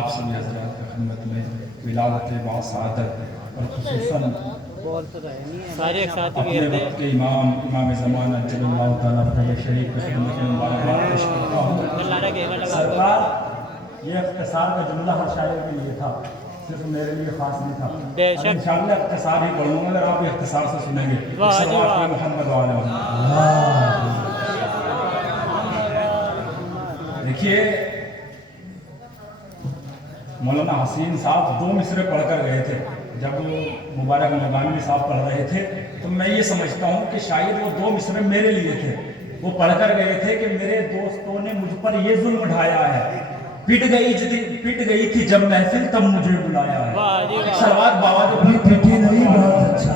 آپ سبھی حضرات کی خدمت میں ولادت باسعادت اور خصوصاً سارے ایک ساتھ اپنے وقت کے امام زمانہ جل اللہ تعالیٰ فضل شریف کی خدمت میں مبارکباد پیش کرتا ہوں۔ سرکار یہ اختصار کا جملہ ہر شاعر کے لیے تھا، صرف میرے لیے خاص نہیں تھا۔ انشاءاللہ اختصار ہی پڑھوں گا، اگر آپ اختصار سے سنیں گے صلوات محمد وعلی محمد۔ دیکھیے مولانا حسین صاحب 2 مصرے پڑھ کر گئے تھے، جب مبارک مدانی صاحب پڑھ رہے تھے تو میں یہ سمجھتا ہوں کہ شاید وہ 2 مصرے میرے لیے تھے۔ وہ پڑھ کر گئے تھے کہ میرے دوستوں نے مجھ پر یہ ظلم ڈھایا ہے، پٹ گئی تھی جب محفل تب مجھے بلایا ہے۔ سلوات بابا جو پٹی نہیں، بہت اچھا۔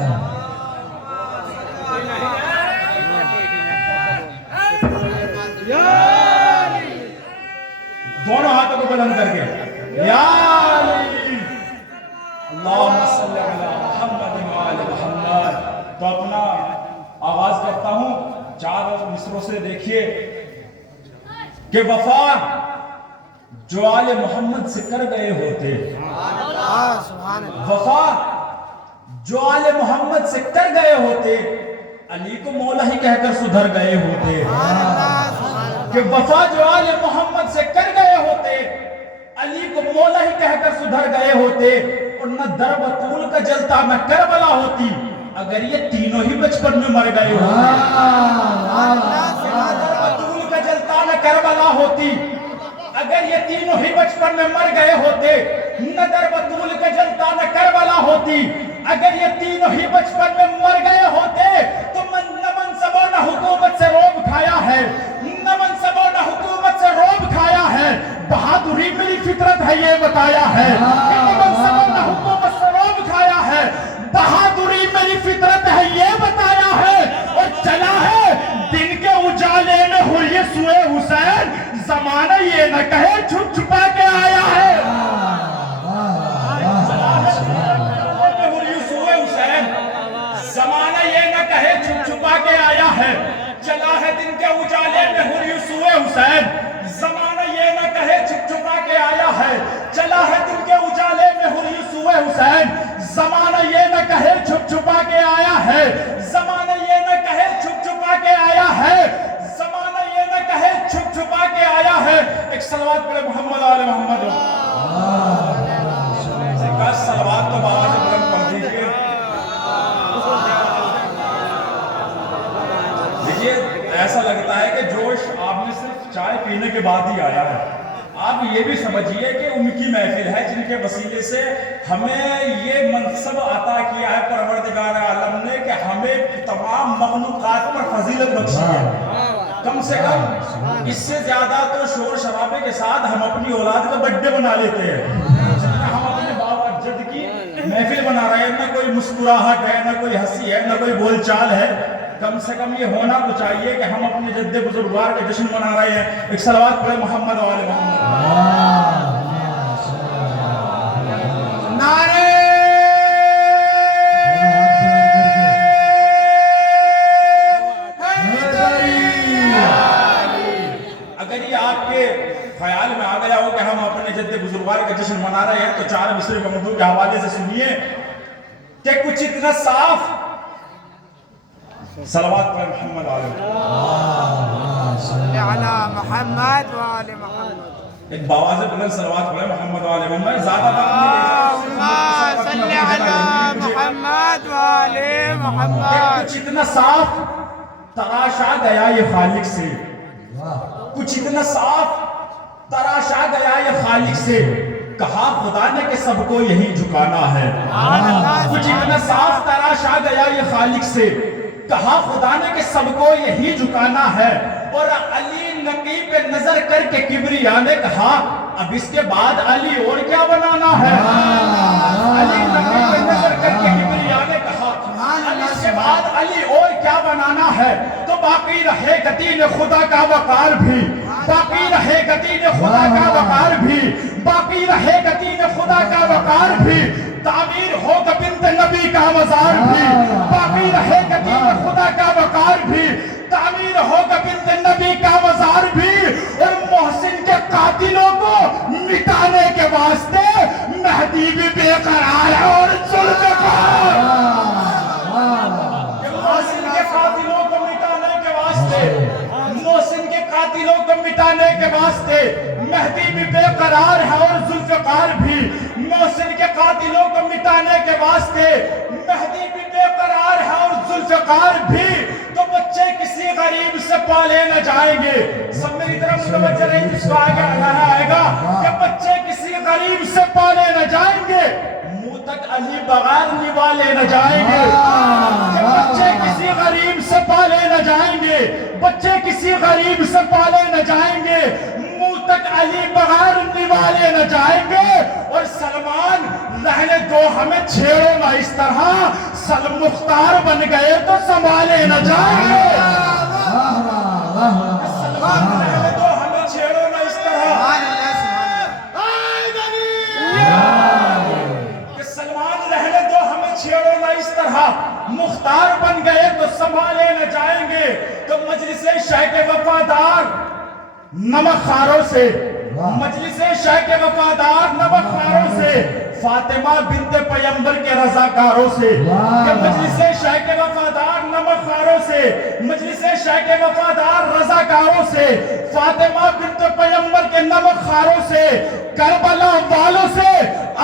دونوں ہاتھوں کو بلند کر کے یا علی اللہم صلی علی محمد وعلی محمد۔ تو اپنا آغاز کرتا ہوں 4 مصروں سے۔ دیکھیے کہ وفا جو آل محمد سے کر گئے ہوتے، وفا جو آل محمد سے کر گئے ہوتے، علی کو مولا ہی کہہ کر سدھر گئے ہوتے۔ کہ وفا جو آل محمد سے کر گئے ہوتے، علی کو مولا ہی کہہ کر سدھر گئے ہوتے، اور نہ در بطول کا جلتا نہ کربلا ہوتی اگر یہ تینوں ہی بچپن میں مر گئے ہوتے۔ نہ در بطول کا جلتا نہ کربلا ہوتی اگر یہ تینوں ہی بچپن میں مر گئے ہوتے، نہ در بطول کا جلتا نہ کربلا ہوتی اگر یہ تینوں ہی بچپن میں مر گئے ہوتے۔ تو نہ منصب و نہ حکومت سے روب کھایا ہے، نہ منصب و نہ حکومت سے روب کھایا ہے، بہادری میری فطرت ہے یہ بتایا ہے۔ نہ منصب و نہ حکومت سے روب کھایا ہے، بہادری میری فطرت ہے یہ بتایا ہے۔ اور چلا ہے دن کے اجالے میں ہوئی سوئے حسین، زمانہ یہ نہ کہے چھپ چھپا کے آیا ہے۔ زمانہ یہ نہ کہے چھپ چھپا کے آیا ہے، چلا ہے دن کے اجالے میں ہوئی سوئے حسین، زمانہ یہ نہ کہے چھپ چھپا کے آیا ہے، چلا ہے دن کے اجالے میں ہوئی سوئے حسین، زمانہ یہ نہ کہے چھپ چھپا کے آیا ہے، زمانہ یہ نہ کہے چھپ چھپا کے آیا ہے، زمانہ یہ نہ کہے چھپ چھپا کے آیا ہے۔ ایک صلوات پڑھے محمد آل محمد۔ صلوات تو بابا سے بلند پڑھ دیجئے۔ دیکھیے ایسا لگتا ہے کہ جوش آپ نے صرف چائے پینے کے بعد ہی آیا ہے۔ آپ یہ بھی سمجھیے کہ ان کی محفل ہے جن کے وسیلے سے ہمیں یہ منصب عطا کیا ہے پروردگار عالم نے کہ ہمیں تمام مخلوقات پر فضیلت بخشی ہے۔ کم سے کم اس سے زیادہ تو شور شرابے کے ساتھ ہم اپنی اولاد کا بڈے بنا لیتے ہیں، ہم اپنے باپ اجد کی محفل بنا رہے ہیں، نہ کوئی مسکراہٹ ہے، نہ کوئی ہنسی ہے، نہ کوئی بول چال ہے۔ کم سے کم یہ ہونا تو چاہیے کہ ہم اپنے جد بزرگوار کا جشن منا رہے ہیں۔ ایک صلوات پڑھے محمد و آل محمد۔ نعرے اگر یہ آپ کے خیال میں آ گیا ہو کہ ہم اپنے جد بزرگوار کا جشن منا رہے ہیں تو 4 مصرے کا موضوع کے حوالے سے سنیے کہ کچھ اتنا صاف صلوات پر محمد صلی علی محمد وآل محمد۔ ایک باواز بلند صلوات پڑھے محمد وآل محمد۔ زیادہ بات صلی علی محمد وآل محمد۔ کچھ اتنا صاف تراشا گیا یہ خالق سے، کچھ اتنا صاف تراشا گیا یہ خالق سے، کہا خدا نے کہ سب کو یہی جھکانا ہے۔ کچھ اتنا صاف تراشا گیا یہ خالق سے، کہا خدا نے کہ سب کو یہی جھکانا ہے۔ اور علی نقی پہ نظر کر کے کبریا نے کہا اب اس کے بعد علی اور کیا بنانا ہے۔ علی نقی پہ نظر کر کے کبریا نے کہا اس کے بعد علی اور کیا بنانا ہے۔ تو باقی رہے گا دین خدا کا وقار بھی، باقی رہے گا دین خدا کا وقار بھی، باقی رہے گا دین خدا کا وقار بھی، تعمیر ہوگا بنت نبی کا مزار بھی، باقی رہے گا دین خدا کا وقار بھی، تعمیر ہوگا بنت نبی کا مزار بھی، اور محسن کے قاتلوں کو مٹانے کے واسطے بھی بے قرار ہے اور ذوالفقار بھی، محسن کے قاتلوں کو مٹانے کے واسطے مہدی بھی بے قرار ہے اور ذوالفقار بھی، تو بچے کسی غریب سے پالے نہ جائیں گے۔ سب میری طرف متوجہ رہی، جس کو آگے اڑانا آئے گا کہ بچے کسی غریب سے پالے نہ جائیں گے، منہ تک علی بغیر نوالے نہ جائیں گے، کہ بچے کسی غریب سے پالے نہ جائیں گے، بچے کسی غریب سے پالے نہ جائیں گے، منہ تک علی بغیر نوالے نہ جائیں گے۔ اور سلمان رہنے دو ہمیں چھیڑو نہ اس طرح، سلم مختار بن گئے تو سنبھالے نہ جائیں گے۔ سلمان رہنے دو ہمیں چھیڑو نہ اس طرح، کہ سلمان رہنے دو ہمیں چھیڑو نہ اس طرح، مختار بن گئے تو سنبھالے نہ جائیں گے۔ تو مجلس شیخ وفادار نمک خاروں سے، مجلس شیخ وفادار نمک خاروں سے، فاطمہ بنت پیمبر کے رضاکاروں سے، کہ مجلس شیخ وفادار نمک خاروں سے، مجلس شیخ وفادار رضاکاروں سے، فاطمہ بنت پیمبر کے نمک خاروں سے، کربلا والوں سے،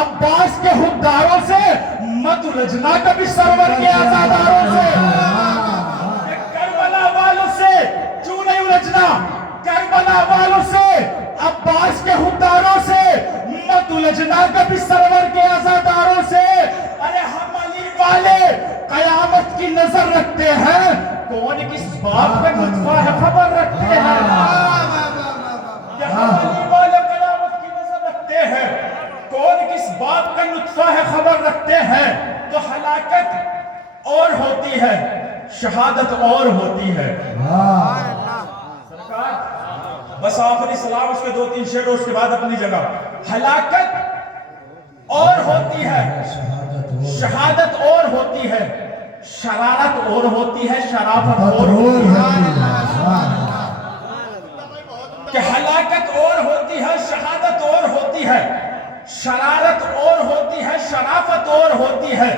عباس کے حقداروں سے، مت الجھنا کبھی سرور کے عزاداروں سے۔ کربلا والوں سے کیوں نہیں الجھنا، کربلا والوں سے، عباس کے حقداروں سے، مت الجھنا کبھی سرور کے عزاداروں سے۔ ارے ہم علی والے قیامت کی نظر رکھتے ہیں، کون کس بات کا نطفہ ہے خبر رکھتے ہیں، کہ ہم علی والے قیامت کی نظر رکھتے ہیں، کون کس بات کا نطفہ ہے خبر رکھتے ہیں۔ تو ہلاکت اور ہوتی ہے، شہادت اور ہوتی ہے۔ سرکار بس آخری سلام، اس کے 2-3 شعر اس کے بعد اپنی جگہ۔ ہلاکت اور ہوتی ہے، شہادت اور ہوتی ہے، شرارت اور ہوتی ہے، شرافت اور ہوتی ہے۔ کہ ہلاکت اور ہوتی ہے، شہادت اور ہوتی ہے، شرارت اور ہوتی ہے، شرافت اور ہوتی ہے۔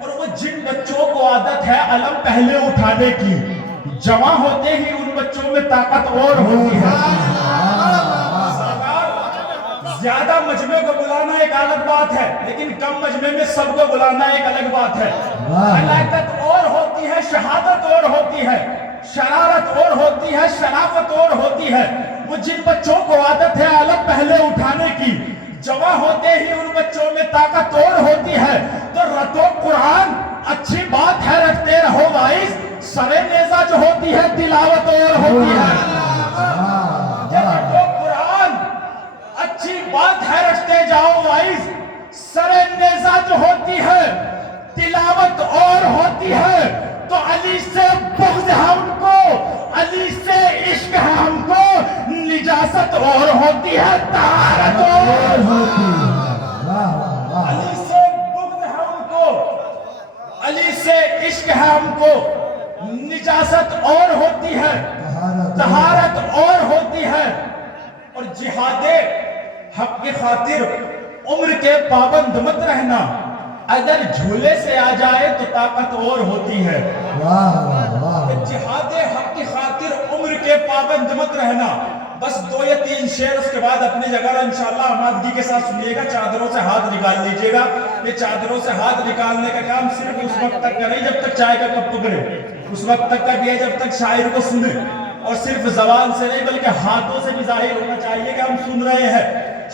اور وہ جن بچوں کو عادت ہے علم پہلے اٹھانے کی، جوان ہوتے ہی ان بچوں میں طاقت اور ہوتی ہے۔ زیادہ مجمع کو بلانا ایک الگ بات ہے، لیکن کم مجمع میں سب کو بلانا ایک الگ بات ہے۔ ہلاکت اور ہوتی ہے، شہادت اور ہوتی ہے، شرارت اور ہوتی ہے، شرافت اور ہوتی ہے۔ وہ جن بچوں کو عادت ہے علم پہلے اٹھانے کی، جوان ہوتے ہی ان بچوں میں طاقت اور ہوتی ہے۔ تو رٹو قرآن، اچھی بات ہے رٹتے رہو وائز، سرے نیزہ جو ہوتی ہے تلاوت اور ہوتی ہے۔ رٹو قرآن، اچھی بات ہے رٹتے جاؤ وائز، سرے نیزہ جو ہوتی ہے تلاوت اور ہوتی ہے۔ تو علی سے بغض ہے ان کو، علی سے عشق ہے ہم کو، نجاست اور ہوتی ہے، طہارت اور ہوتی ہے۔ علی سے بغض ہے ان کو، علی سے عشق ہے ہم کو، نجاست اور ہوتی ہے، طہارت اور ہوتی ہے۔ اور جہاد حق کی خاطر عمر کے پابند مت رہنا، اگر جھولے سے آ جائے تو طاقت اور ہوتی ہے۔ جہاد حق کی خاطر عمر کے پابند مت رہنا۔ بس 2 یا 3 شعر اس کے بعد اپنی جگہ انشاءاللہ آمادگی کے ساتھ سنیے گا۔ چادروں سے ہاتھ نکال لیجئے گا۔ یہ چادروں سے ہاتھ نکالنے کا کام صرف اس وقت تک کریں جب تک چائے کا کپ پکڑے، اس وقت تک کا بھی ہے جب تک شاعر کو سنے، اور صرف زبان سے نہیں بلکہ ہاتھوں سے بھی ظاہر ہونا چاہیے کہ ہم سن رہے ہیں۔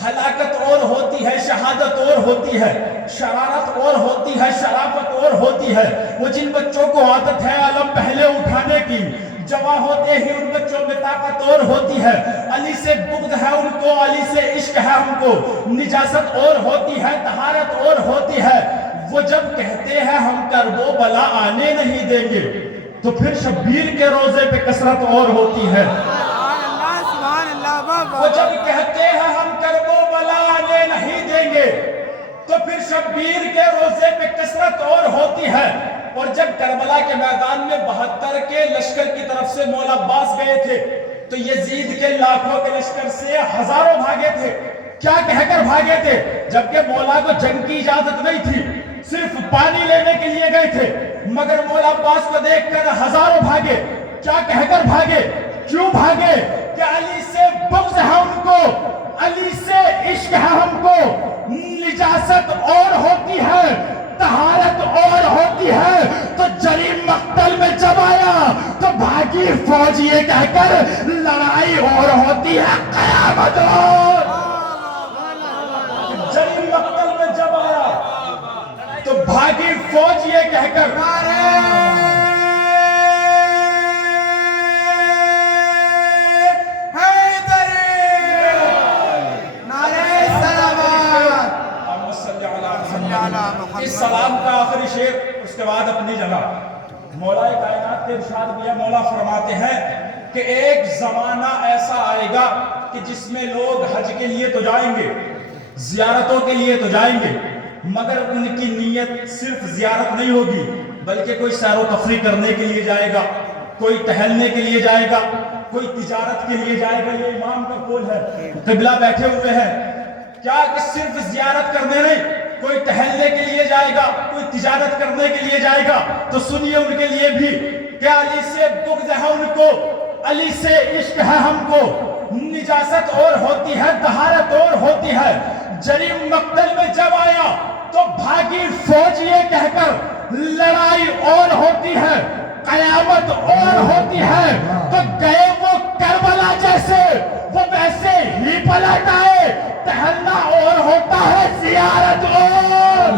ہلاکت اور ہوتی ہے، شہادت اور ہوتی ہے، شرارت اور ہوتی ہے، شرافت اور ہوتی ہے۔ وہ جن بچوں کو عادت ہے علم پہلے اٹھانے کی، جوان ہوتے ہی ان بچوں میں طاقت اور ہوتی ہے۔ علی سے بغض ہے ان کو، علی سے عشق ہے ہم کو، نجاست اور ہوتی ہے، طہارت اور ہوتی ہے۔ وہ جب کہتے ہیں ہم کرب و بلا آنے نہیں دیں گے، تو پھر شبیر کے روزے پہ کثرت اور ہوتی ہے۔ وہ جب کہتے ہیں ہم کرب و بلا آنے نہیں دیں گے، تو پھر شبیر کے روزے پہ کثرت اور ہوتی ہے۔ اور جب کربلا کے میدان میں 72 کے لشکر کی طرف سے مولا عباس گئے تھے، تو یزید کے لاکھوں کے لشکر سے ہزاروں بھاگے تھے۔ کیا کہہ کر بھاگے تھے؟ جبکہ مولا کو جنگ کی اجازت نہیں تھی، صرف پانی لینے کے لیے گئے تھے، مگر مولا عباس کو دیکھ کر ہزاروں بھاگے۔ کیا کہہ کر بھاگے؟ کیوں بھاگے؟ کہ علی سے بغض ہے ان کو، علی سے عشق ہے ہم کو، نجاست اور ہوتی ہے طہارت اور ہوتی ہے، تو جریم مقتل میں جب آیا تو بھاگی فوج یہ کہہ کر لڑائی اور ہوتی ہے قیامت اور۔ جریم مقتل میں جب آیا تو بھاگی فوج یہ کہہ کر اس سلام کا آخری شعر، اس کے بعد اپنی جگہ مولا کائنات کے ارشاد بھی ہے، مولا فرماتے ہیں کہ ایک زمانہ ایسا آئے گا کہ جس میں لوگ حج کے لیے تو جائیں گے، زیارتوں کے لیے تو جائیں گے، مگر ان کی نیت صرف زیارت نہیں ہوگی، بلکہ کوئی سیر و تفریح کرنے کے لیے جائے گا، کوئی ٹہلنے کے لیے جائے گا، کوئی تجارت کے لیے جائے گا۔ یہ امام کا قول ہے، قبلہ بیٹھے ہوئے ہیں، کیا کہ صرف زیارت کرنے نہیں، کوئی ٹہلنے کے لیے جائے گا، کوئی تجارت کرنے کے لیے جائے گا، تو سنیے ان کے لیے بھی کہ علی سے بغض ہے ان کو، علی سے عشق ہے ہم کو، نجاست اور ہوتی ہے طہارت اور ہوتی ہے۔ جریم مقتل میں جب آیا تو بھاگی فوج یہ کہہ کر لڑائی اور ہوتی ہے قیامت اور ہوتی ہے، تو گئے وہ کربلا جیسے وہ ویسے ہی پلٹ آئے، ٹہلنا اور ہوتا ہے زیارت اور۔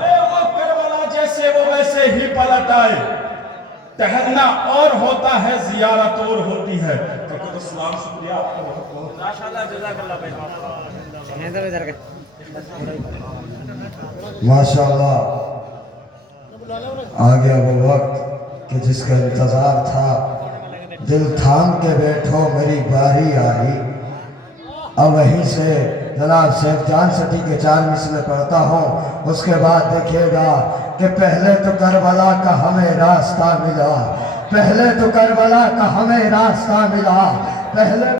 گئے وہ کربلا جیسے وہ ویسے ہی پلٹ آئے، ٹہلنا اور ہوتا ہے زیارت اور ہوتی ہے۔ السلام، شکریہ آپ کا بہت بہت۔ ماشاءاللہ، جزاک اللہ بھائی۔ ماشاءاللہ آ گیا وہ وقت کہ جس کا انتظار تھا، دل تھام کے بیٹھو میری باری آئی۔ اب وہیں سے جناب سیف جان سٹی کے 4 مصرے پڑھتا ہوں، اس کے بعد دیکھیے گا کہ پہلے تو کربلا کا ہمیں راستہ ملا، پہلے تو کربلا کا ہمیں راستہ ملا، پہلے